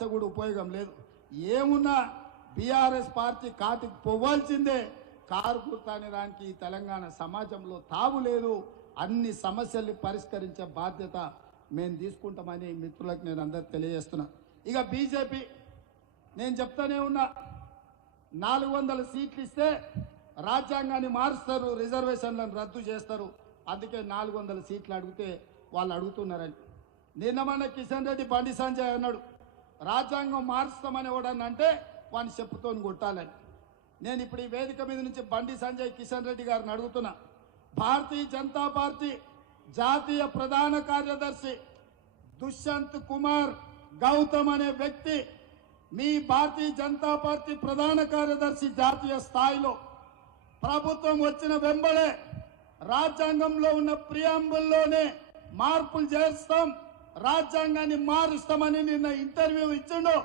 ఆశ కూడా ఉపయోగం లేదు. ఏమున్నా బీఆర్ఎస్ పార్టీ కాటికి పోవాల్సిందే. కారు గుర్తు అనే దానికి ఈ తెలంగాణ సమాజంలో తావు లేదు. అన్ని సమస్యల్ని పరిష్కరించే బాధ్యత మేము తీసుకుంటామని మిత్రులకు నేను అందరికి తెలియజేస్తున్నా. ఇక బీజేపీ నేను చెప్తానే ఉన్నా, 400 సీట్లు ఇస్తే రాజ్యాంగాన్ని మారుస్తారు, రిజర్వేషన్లను రద్దు చేస్తారు. అందుకే 400 సీట్లు అడిగితే వాళ్ళు అడుగుతున్నారని. నిన్న మన కిషన్ రెడ్డి బండి సంజయ్ అన్నాడు, రాజ్యాంగం మారుస్తామని ఎవడన్నా అంటే వాడిని చెప్పుతో కొట్టాలని. నేను ఇప్పుడు ఈ వేదిక మీద నుంచి బండి సంజయ్ కిషన్ రెడ్డి గారిని అడుగుతున్నా, భారతీయ జనతా పార్టీ జాతీయ ప్రధాన కార్యదర్శి దుష్యంత్ కుమార్ గౌతమ్ అనే వ్యక్తి మీ భారతీయ జనతా పార్టీ ప్రధాన కార్యదర్శి జాతీయ స్థాయిలో ప్రభుత్వం వచ్చిన వెంబడే రాజ్యాంగంలో ఉన్న ప్రియాంబుల్లోనే మార్పులు చేస్తాం, రాజ్యాంగాన్ని మారుస్తామని నిన్న ఇంటర్వ్యూ ఇచ్చిండు.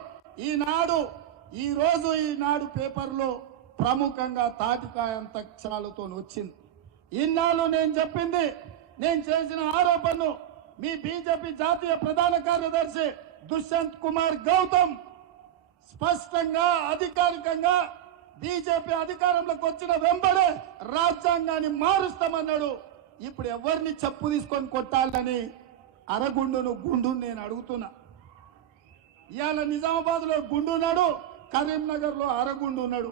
ఈనాడు పేపర్లో ప్రముఖంగా తాటికాయంత అక్షరాలతో వచ్చింది. ఇన్నాళ్ళు నేను చెప్పింది, నేను చేసిన ఆరోపణను మీ బీజేపీ జాతీయ ప్రధాన కార్యదర్శి దుష్యంత్ కుమార్ గౌతమ్ స్పష్టంగా అధికారికంగా బీజేపీ అధికారంలోకి వచ్చిన వెంబడే రాజ్యాంగాన్ని మారుస్తామన్నాడు. ఇప్పుడు ఎవరిని చెప్పు తీసుకొని కొట్టాలని అరగుండును గుండు నేను అడుగుతున్నా. ఇవాళ నిజామాబాద్ లో గుండు ఉన్నాడు, కరీంనగర్ లో అరగుండు ఉన్నాడు.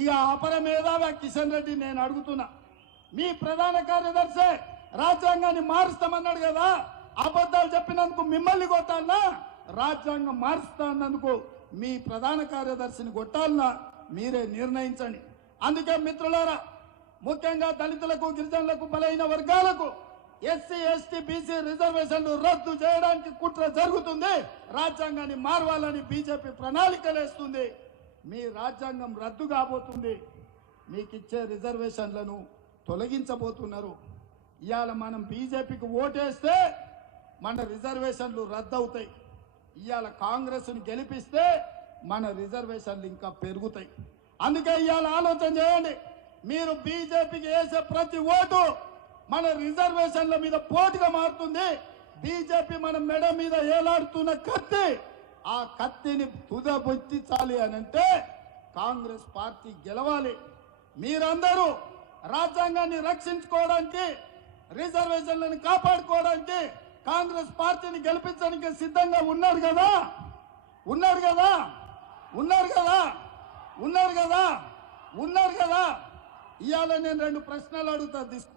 ఇక అపర మేధావి కిషన్ రెడ్డి నేను అడుగుతున్నా, మీ ప్రధాన కార్యదర్శి రాజ్యాంగాన్ని మారుస్తామన్నాడు కదా, అబద్ధాలు చెప్పినందుకు మిమ్మల్ని కొట్టాలనా, రాజ్యాంగం మారుస్తా అన్నందుకు మీ ప్రధాన కార్యదర్శిని కొట్టాలనా మీరే నిర్ణయించండి. అందుకే మిత్రులారా, ముఖ్యంగా దళితులకు, గిరిజనులకు, బలహీన వర్గాలకు ఎస్సీ ఎస్టీ బీసీ రిజర్వేషన్లు రద్దు చేయడానికి కుట్ర జరుగుతుంది. రాజ్యాంగాన్ని మారవాలని బీజేపీ ప్రణాళికలు వేస్తుంది. మీ రాజ్యాంగం రద్దు కాబోతుంది, మీకు ఇచ్చే రిజర్వేషన్లను తొలగించబోతున్నారు. ఇవాళ మనం బీజేపీకి ఓటేస్తే మన రిజర్వేషన్లు రద్దు అవుతాయి. ఇవాళ కాంగ్రెస్ను గెలిపిస్తే మన రిజర్వేషన్లు ఇంకా పెరుగుతాయి. అందుకే ఇవాళ ఆలోచన చేయండి, మీరు బీజేపీకి వేసే ప్రతి ఓటు మన రిజర్వేషన్ల మీద పోటుగా మారుతుంది. బీజేపీ మన మెడ మీద ఏలాడుతున్న కత్తి, ఆ కత్తిని తుదబొచ్చించాలి అని అంటే కాంగ్రెస్ పార్టీ గెలవాలి. మీరందరూ రాజ్యాంగాన్ని రక్షించుకోవడానికి, రిజర్వేషన్లను కాపాడుకోవడానికి కాంగ్రెస్ పార్టీని గెలిపించడానికి సిద్ధంగా ఉన్నారు కదా, ఉన్నారు కదా, ఉన్నారు కదా, ఉన్నారు కదా, ఉన్నారు కదా. ఇవాళ నేను 2 ప్రశ్నలు అడుగుతా, తీసుకో.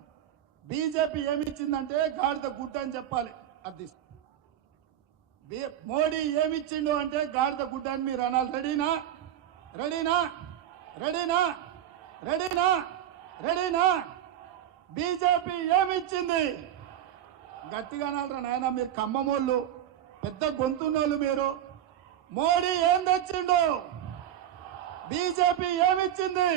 బీజేపీ ఏమి ఇచ్చిందంటే గాడిద గుడ్డ అని చెప్పాలి, అది మోడీ ఏమిచ్చిండు అంటే గాడిద గుడ్డ అని మీరు అనాలి. రెడీనా? రెడీనా? రెడీనా? రెడీనా? రెడీనా? బీజేపీ ఏమిచ్చింది గట్టిగా అనాలరా నాయన, మీరు ఖమ్మమోళ్ళు, పెద్ద గొంతున్నోళ్ళు మీరు. మోడీ ఏం తెచ్చిండు? బీజేపీ ఏమిచ్చింది?